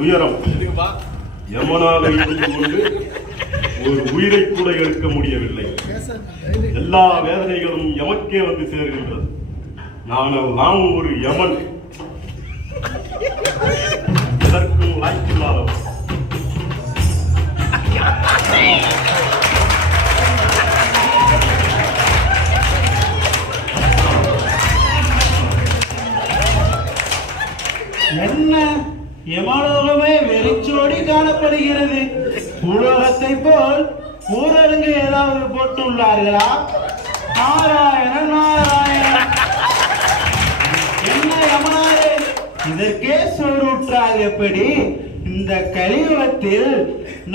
துயரம் யமனாக இருந்து கொண்டு ஒரு உயிரை கூட எடுக்க முடியவில்லை. எல்லா வேதனைகளும் எமக்கே வந்து சேர்கின்றது. நாம் ஒரு யமன், எதற்கும் லாய்க்கில்லாதவர். என்ன யமலோகமே வெறிச்சோடி காணப்படுகிறது. பூலோகத்தை போல் ஊரடங்கு ஏதாவது போட்டுள்ளார்களா? நாராயண நாராயண. என்ன யமனாரே, இதற்கே சோறுற்றால் எப்படி? இந்த கலியுகத்தில்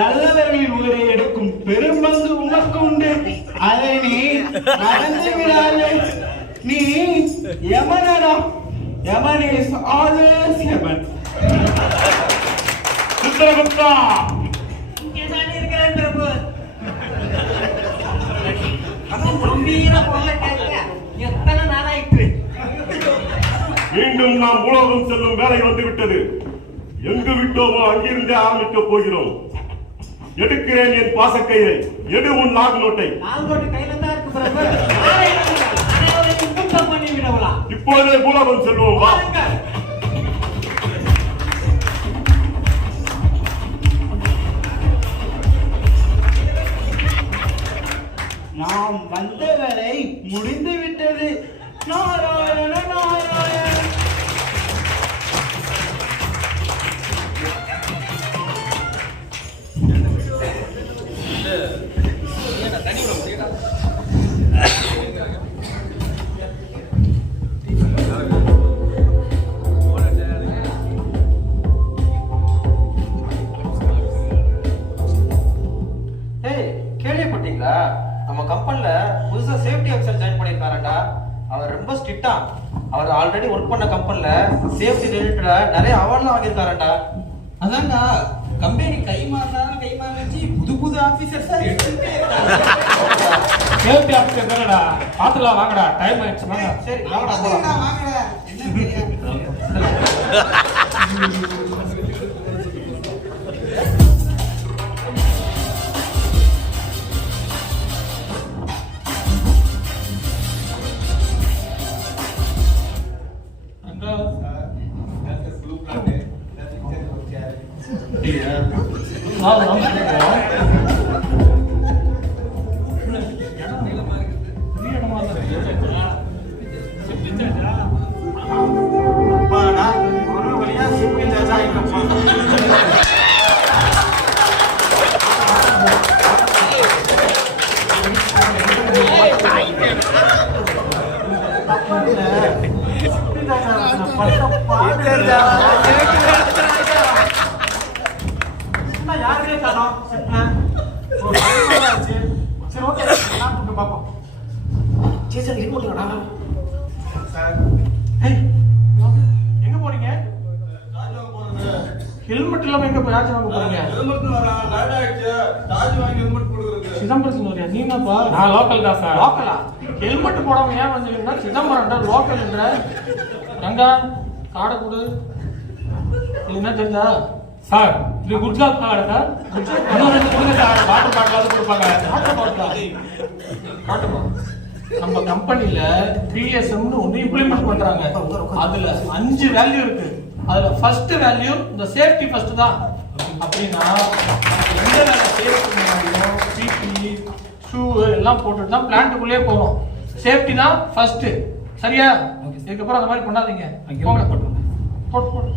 நல்லவர்களின் உயிரை எடுக்கும் பெரும்பங்கு உனக்கு உண்டு. அதை நீ மறந்து விடாதே. நீ யமனடா. Yaman is always Yaman. Chitragupta. இங்கேதான் இருக்கிறேன் பிரபு. அதுவும் கம்பீர போல கேட்க எத்தனை நாளாயிற்று. மீண்டும் நாம் உலகம் செல்லும் வேலை வந்துவிட்டது. எங்கு விட்டோமோ அங்கிருந்தே ஆரம்பிக்க போகிறோம். எடுக்கிறேன் என் பாசக்கையை. எடு உன் நாக் நோட்டை. நாக் நோட்டு கையில தான் இருக்கு பிரபு. இப்போதே பூலோகம் செல்வோம். வா. நாம் வந்த வேலை முடிந்து விட்டது. நாராயண நாராயண. நம்ம கம்பெனில புதுசா சேஃப்டி ஆஃபீஸர் ஜாயின் பண்ணிருக்காரடா. அவர் ரொம்ப ஸ்ட்ரிக்ட்டா. அவர் ஆல்ரெடி ஒர்க் பண்ண கம்பெனில சேஃப்டி ரிலேட்டடா நிறைய அவார்ட்லாம் வாங்கியிருக்காரடா. அதான்டா கம்பெனி கை மாறினாச்சு புது ஆபீசர்ஸா எடுத்துட்டே இருக்காங்க. சேஃப்டி ஆஃபீஸர் தானடா, பாத்துலாம் வாங்கடா, டைம் ஆயிடுச்சு. வாங்க. சரி வாங்கடா போலாம். வாங்கடா. என்ன தெரியாது. எங்க போறீங்க? ஹெல்மெட் இல்லாம எங்க போய் ராஜ் வாங்க போறீங்க? சிதம்பரம் வரியா? நீ என்னப்பா? நான் லோக்கல் தான் சார். லோக்கலா? ஹெல்மெட் போடாம ஏன் வந்தீங்கன்னா சிதம்பரம் லோக்கல் என்ற ரங்கா காடை கொடு. என்ன தெரிஞ்சா சார்? இது குட்கா காடை சார். இன்னும் ரெண்டு கொடுங்க சார். வாட்டர் பாட்டிலாவது கொடுப்பாங்க. வாட்டர் பாட்டிலா? காட்டுப்பா. நம்ம கம்பெனில பிஎஸ்எம்னு ஒன்று இம்ப்ளிமெண்ட் பண்றாங்க. அதுல 5 வேல்யூ இருக்கு. அதுல ஃபர்ஸ்ட் வேல்யூ இந்த சேஃப்டி ஃபர்ஸ்ட் தான். அப்படின்னா எந்த வேலை செய்யறதுக்கு பிபி ஷூ எல்லாம் போட்டுட்டு தான் பிளான்ட்டுக்குள்ளே போகணும். சேஃப்டி தான் ஃபர்ஸ்ட். சரியா? இதுக்கப்புறம் அந்த மாதிரி பண்ணாதீங்க. போட்டு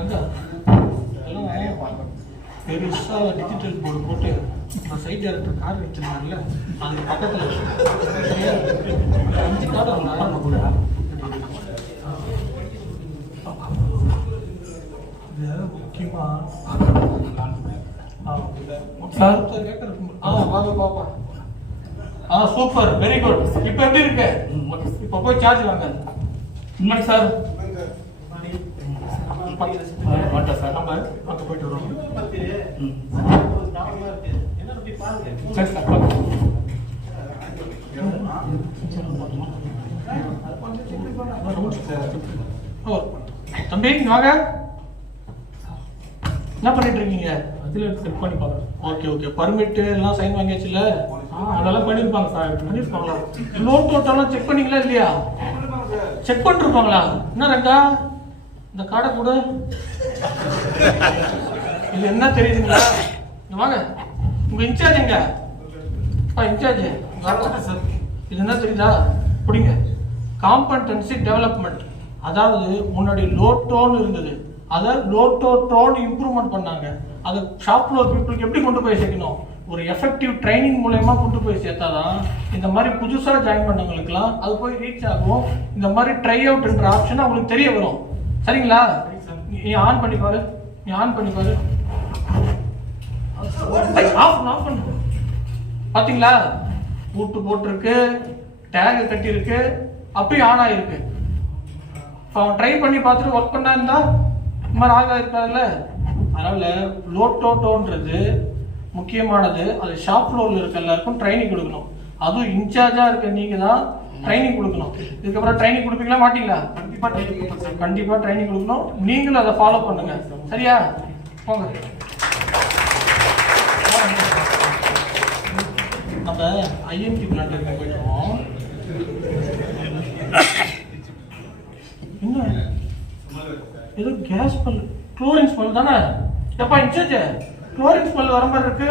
அங்க பெருசா டிஜிட்டல் போர்டு போட்டு சைட் டைரக்டர் கார் வச்சிருந்தாங்கல்ல, அது பக்கத்துல 5 கார் நல்லா கூட முக்கியமா சார் வாங்க பாப்பா. Super, very good. இப்ப எப்படி இருக்கு? இப்ப போய் சார்ஜ் வாங்க. Good sir. மாட்டா சார், நம்ம அங்கே போயிட்டு வரோம். சரி சார். தம்பி வாங்க. என்ன பண்ணிட்டு இருக்கீங்க? அதுல செக் பண்ணி பார்க்குறேன். ஓகே ஓகே, பர்மிட் எல்லாம் சைன் வாங்கியாச்சுல? அதெல்லாம் பண்ணியிருப்பாங்க சார். பண்ணிருப்பாங்களா? லோன் டோட்டெல்லாம் செக் பண்ணீங்களா இல்லையா? செக் பண்ணிருப்பாங்களா? என்ன ரங்கா இந்த கார்டை கொடு. இது என்ன தெரியுதுங்களா? இங்க வாங்க, உங்க இன்சார்ஜ் எங்க? Incharge sir. இது என்ன தெரியுதா? புடிங்க. காம்படன்சி டெவலப்மெண்ட், அதாவது முன்னாடி லோ டோன் இருந்தது, அதை லோ டோன் இம்ப்ரூவ்மெண்ட் பண்ணாங்க. அதை ஷாப் ஃப்ளோர் பீப்புளுக்கு எப்படி கொண்டு போய் சேர்க்கணும்? ஒரு எஃபெக்டிவ் ட்ரைனிங் மூலயமா கொண்டு போய் சேர்த்தாதான் இந்த மாதிரி புதுசாக ஜாயின் பண்ணவங்களுக்குலாம் அது போய் ரீச் ஆகும். இந்த மாதிரி ட்ரை அவுட்ன்ற ஆப்ஷன் அவங்களுக்கு தெரிய வரும். சரிங்களா? நீ ஆன் பண்ணி பாரு, நீ ஆன் பண்ணி பாரு. ஆஃப் பண்ணு. பாத்தீங்களா? பூட்டு போட்டிருக்கு, டேக் கட்டியிருக்கு, அப்பயும் ஆன் ஆயிருக்கு. அவன் ட்ரை பண்ணி பார்த்துட்டு ஒர்க் பண்ணா இருந்தா இந்த மாதிரி ஆகாயிருக்காதுல்ல. அதனால லோட்டோன்றது முக்கியமானது. அது ஷாப் ஃப்ளோர்ல இருக்க எல்லாருக்கும் ட்ரைனிங் கொடுக்கணும். அதுவும் இன்சார்ஜா இருக்க நீங்க தான் ட்ரைனிங் கொடுக்கணும். இதுக்கப்புறம் ட்ரைனிங் கொடுப்பீங்களா மாட்டீங்களா? கண்டிப்பா ட்ரைனிங் கொடுக்கணும். நீங்களும் அதை ஃபாலோ பண்ணுங்க. சரியா? போங்க. நம்ம ஐஎன்டி பிளான்ட் இருக்க போயிட்டோம். என்ன ஏதோ கேஸ் ஸ்மெல், குளோரின் ஸ்மெல் தானே? எப்பா இன்சார்ஜ், குளோரின் ஸ்மெல் வர மாதிரி இருக்கு.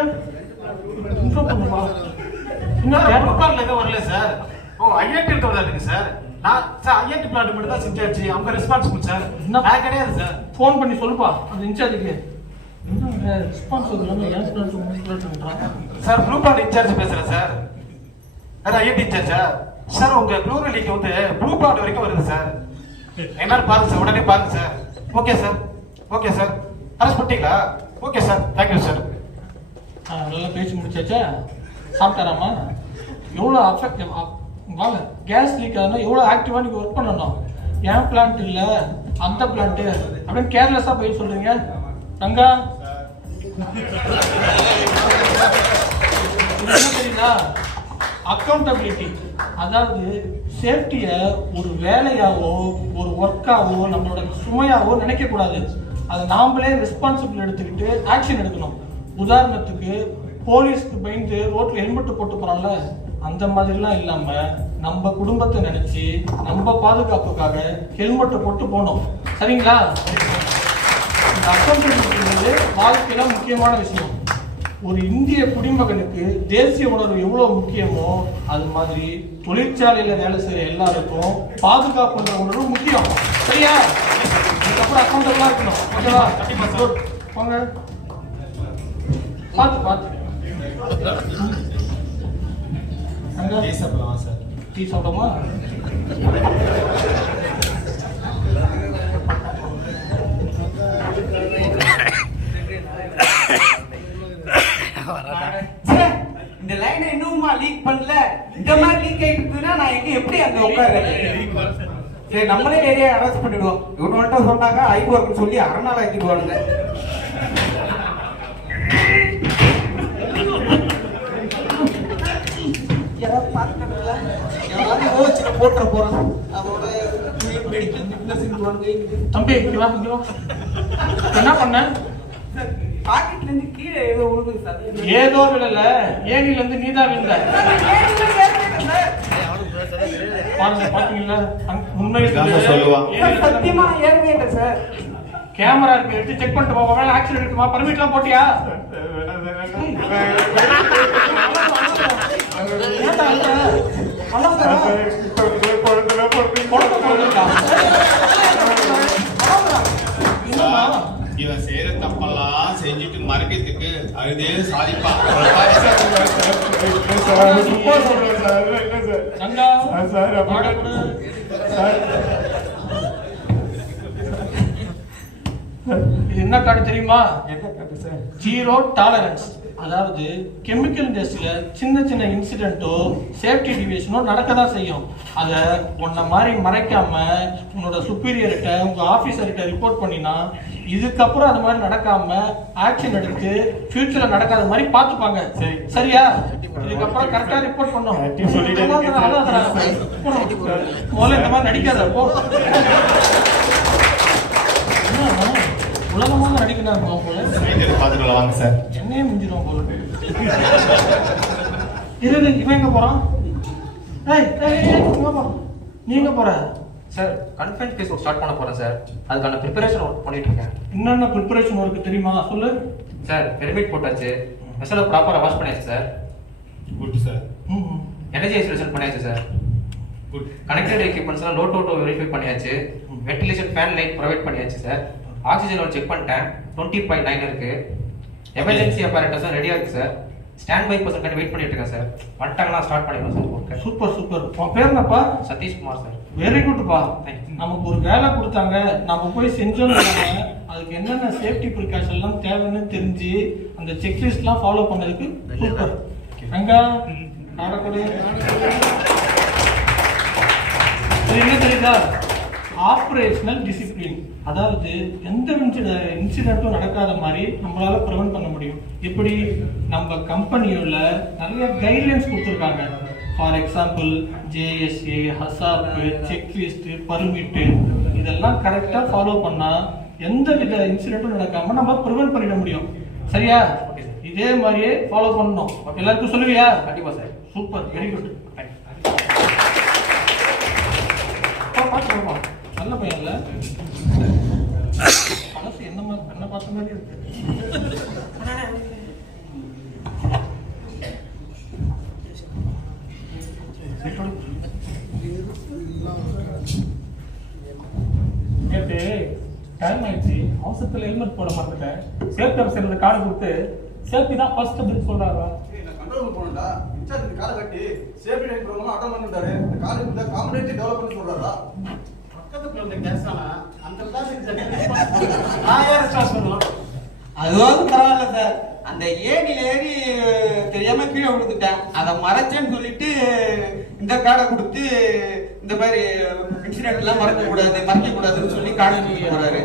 இன்ஃபார்ம் பண்ணுப்பா. இன்னும் புகார்ல எதுவும் வரல சார். ஓ, ஐஐடி இருக்கு சார். நான் சார் ஐஐடி பிளான்ட் மட்டும் தான் செஞ்சாச்சு. அவங்க ரெஸ்பான்சிபிள் சார். நான் கிடையாது சார். ஃபோன் பண்ணி சொல்லுப்பா அந்த இன்சார்ஜுக்கு. என்ன ரெஸ்பான்ஸ் இல்லாம ஏன் சொல்றாங்க சார்? ப்ளூ பார்ட் இன்சார்ஜ் பேசுறேன் சார். அது ஐஐடி இன்சார்ஜா சார்? உங்க ப்ளூரல் லீக் வந்து ப்ளூ பார்ட் வரைக்கும் வருது சார். என்னன்னு பாருங்க சார், உடனே பாருங்க sir. Okay sir, okay sir. Arrest பண்ணிட்டீங்களா? Okay sir, thank you sir. நல்லா பேசி முடிச்சாச்சா? சாப்பிட்டாராமா? எவ்வளோ அஃபெக்டிவ் வாங்க. கேஸ் லீக் ஆகுதுன்னா எவ்வளோ ஆக்டிவாக நீங்கள் ஒர்க் பண்ணணும். ஏன் பிளான்ட் இல்லை அந்த பிளான்ட்டு அப்படின்னு கேர்லெஸ்ஸாக போய் சொல்கிறீங்க. ரங்கா என்ன தெரியுதா? அக்கௌண்டபிலிட்டி, அதாவது சேஃப்டியை ஒரு வேலையாவோ ஒரு ஒர்க்காவோ நம்மளோட சுமையாவோ நினைக்கக்கூடாது. அதை நாமளே ரெஸ்பான்சிபிள் எடுத்துக்கிட்டு ஆக்ஷன் எடுக்கணும். உதாரணத்துக்கு போலீஸ்க்கு பயந்து ரோட்ல ஹெல்மெட் போட்டு போறான்ல, அந்த மாதிரிலாம் இல்லாம நம்ம குடும்பத்தை நினைச்சு நம்ம பாதுகாப்புக்காக ஹெல்மெட்டை போட்டு போகணும். சரிங்களா? இந்த அக்கௌண்டபிலிட்டி வாழ்க்கையில முக்கியமான விஷயம். ஒரு இந்திய குடிமகனுக்கு தேசிய உணர்வு எவ்வளவு முக்கியமோ அது மாதிரி தொழிற்சாலையில வேலை செய்யற எல்லாருக்கும் பாதுகாப்புன்ற உணர்வு முக்கியம். சரியா? இதுக்கப்புறம் அக்கௌண்டபிளா இருக்கணும். ஓகேவா? போங்க. பார்த்து டீ சாப்பிடுமா? இந்த லைனை இன்னுமா லீக் பண்ணல. இந்த மாதிரி லீக் ஆயிட்டு இருக்குன்னா நான் எங்க எப்படி அங்க உட்கார்றது? சரி, நம்மளே நிறைய அரெஸ்ட் பண்ணிடுவோம். இவன்கிட்ட சொன்னாங்க ஐபி ஒர்க்னு சொல்லி அரணாள் ஆக்கிடுவானுங்க. போட்டுற போறான் அவரோட தம்பி. என்ன பண்ண? பாக்கெட்ல இருந்து கீழே ஏதோ விழுது சார். ஏதோ விழல, ஏனில இருந்து நீதான் விழுந்த. பாத்தீங்களா? சத்தியமா ஏறவே இல்லை சார். கேமரா இருக்கு, எடுத்து செக் பண்ணிட்டு போக. ஆக்சிடென்ட் இருக்குமா? பர்மிட் எல்லாம் போட்டியா? இவன் செய்யற தப்பெல்லாம் செஞ்சுட்டு மறைக்கிறதுக்கு அழுதே சாதிப்பா. இது என்ன கார்டு தெரியுமா? Zero tolerance. அதாவது கெமிக்கல் இண்டஸ்ட்ரியில சின்ன சின்ன இன்சிடென்ட்டோ சேஃப்டி டிவியேஷனோ நடக்கதான் செய்யும். அதை உன்ன மாதிரி மறைக்காம உன்னோட சுப்பீரியர்கிட்ட உங்க ஆபீசர்கிட்ட ரிப்போர்ட் பண்ணினா இதுக்கப்புறம் அது மாதிரி நடக்காம ஆக்ஷன் எடுத்து ஃபியூச்சர்ல நடக்காத மாதிரி பாத்துப்பாங்க. சரியா? இதுக்கப்புறம் கரெக்டா ரிப்போர்ட் பண்ணும். முதல்ல இந்த மாதிரி நடிக்காத. போ. உலகமாக நடிக்கிறாங்க போல. சைடு பார்த்துட்டு வாங்க சார். என்னையே மிஞ்சிடும் போல. இரு இவன் எங்க போறான்? நீ எங்க போற? சார் கன்ஃபரன்ஸ் கேஸ் ஸ்டார்ட் பண்ண போறேன் சார். அதுக்கான ப்ரிப்பரேஷன் ஒர்க் பண்ணிட்டு இருக்கேன். என்னென்ன ப்ரிப்பரேஷன் ஒர்க் தெரியுமா சொல்லு? சார் பெர்மிட் போட்டாச்சு, வெசலை ப்ராப்பரா வாஷ் பண்ணியாச்சு sir. Good sir. Energy isolation பண்ணியாச்சு சார். குட். கனெக்டட் எக்யூப்மெண்ட்ஸ்லாம் லோட் அவுட் வெரிஃபை பண்ணியாச்சு. வென்டிலேஷன் ஃபேன் லைட் ப்ரொவைட் பண்ணியாச்சு சார். ஆக்சிஜன் லெவல் செக் பண்ணிட்டேன், 20.9 இருக்கு. எமர்ஜென்சி அப்பரேட்டஸும் ரெடியா இருக்கு sir. Stand by person wait பண்ணிட்டு இருக்கேன் சார். வந்துட்டாங்கன்னா ஸ்டார்ட் பண்ணிடுவோம் சார். Okay super super. உன் பேர் என்னப்பா? சதீஷ் குமார் சார். வெரி குட்ப்பா. Thank you. நமக்கு ஒரு வேலை கொடுத்தாங்க, நம்ம போய் செஞ்சோம். அதுக்கு என்னென்ன சேஃப்டி ப்ரிகாஷன் எல்லாம் தேவைன்னு தெரிஞ்சு அந்த செக்லிஸ்ட்லாம் ஃபாலோ பண்ணதுக்கு சூப்பர். அங்க நடக்கக்கூடிய என்ன தெரியுதா? Operational discipline. அதாவது எந்த இன்சிடென்ட்டும் நடக்காத மாதிரி நம்மளால ப்ரிவென்ட் பண்ண முடியும். இப்படி நம்ம கம்பெனியோட நிறைய கைட்லைன்ஸ் கொடுத்துருக்காங்க. For example JSA, HAZOP, checklist, permit, இதெல்லாம் கரெக்டாக ஃபாலோ பண்ணா எந்த வித இன்சிடென்ட்டும் நடக்காம நம்ம ப்ரிவென்ட் பண்ணிட முடியும். சரியா? இதே மாதிரியே ஃபாலோ பண்ணணும். எல்லாருக்கும் சொல்லுவியா? கண்டிப்பா சார். Super, very good. நல்ல பையன்ல மனசு என்ன மாதிரி என்ன பார்த்த மாதிரி இருக்கு. நேற்று டைம் ஆயிடுச்சு, அவசரத்துல ஹெல்மெட் போட மாட்டேன். சேஃப்டி ஆஃபீஸர் இந்த கார்டு கொடுத்து சேஃப்டி தான் ஃபர்ஸ்ட் அப்படின்னு சொல்றாரா? கண்ட்ரோல் போனடா இன்சார்ஜ் இந்த காரை கட்டி சேஃப்டி டைம் ப்ரோக்ராம் அட்டன் பண்ணிட்டாரு. இந்த காரை இந்த காம்பனேட்டிவ் டெவலப் பண்ணி சொல்றாரா? பக்கத்துல இருந்த கேஸானா அந்த நான் யார ஸ்டார்ட் பண்ணுவோம். அதுவாவது பரவாயில்ல சார். அந்த ஏணில ஏறி தெரியாம கீழே விழுந்துட்டேன். அதை மறைச்சேன்னு சொல்லிட்டு இந்த கார்டை கொடுத்து இந்த மாதிரி இன்சிடென்ட் எல்லாம் மறைக்க கூடாதுன்னு சொல்லி கார்டை தூக்கி போறாரு.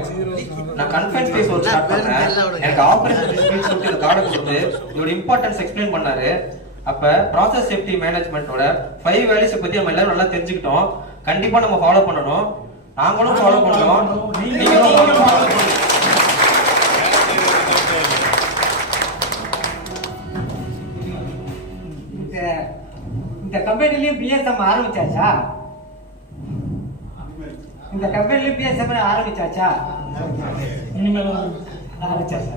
நான் கன்ஃபரன்ஸ் கேஸ் ஒர்க் ஸ்டார்ட் பண்ணேன். எனக்கு ஆபரேஷன் டிசிப்ளின் சொல்லிட்டு இந்த கார்டை கொடுத்து இதோட இம்பார்ட்டன்ஸ் எக்ஸ்பிளைன் பண்ணாரு. அப்ப ப்ராசஸ் சேஃப்டி மேனேஜ்மெண்டோட 5 வேல்யூஸ் பத்தி நம்ம எல்லாரும் நல்லா தெரிஞ்சுக்கிட்டோம். கண்டிப்பா நம்ம ஃபாலோ பண்ணணும். நாங்களும் ஃபாலோ பண்ணணும், நீங்களும் ஃபாலோ பண்ணணும். இந்த கம்பெனிலயும் பிஎஸ்எம் ஆரம்பிச்சாச்சா? இந்த கம்பெனிலயும் பிஎஸ்எம் ஆரம்பிச்சாச்சா? இனிமேல் ஆரம்பிச்சாச்சா?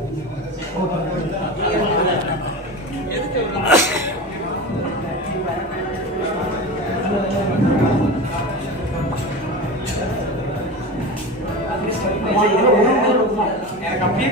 எனக்கு அப்படியே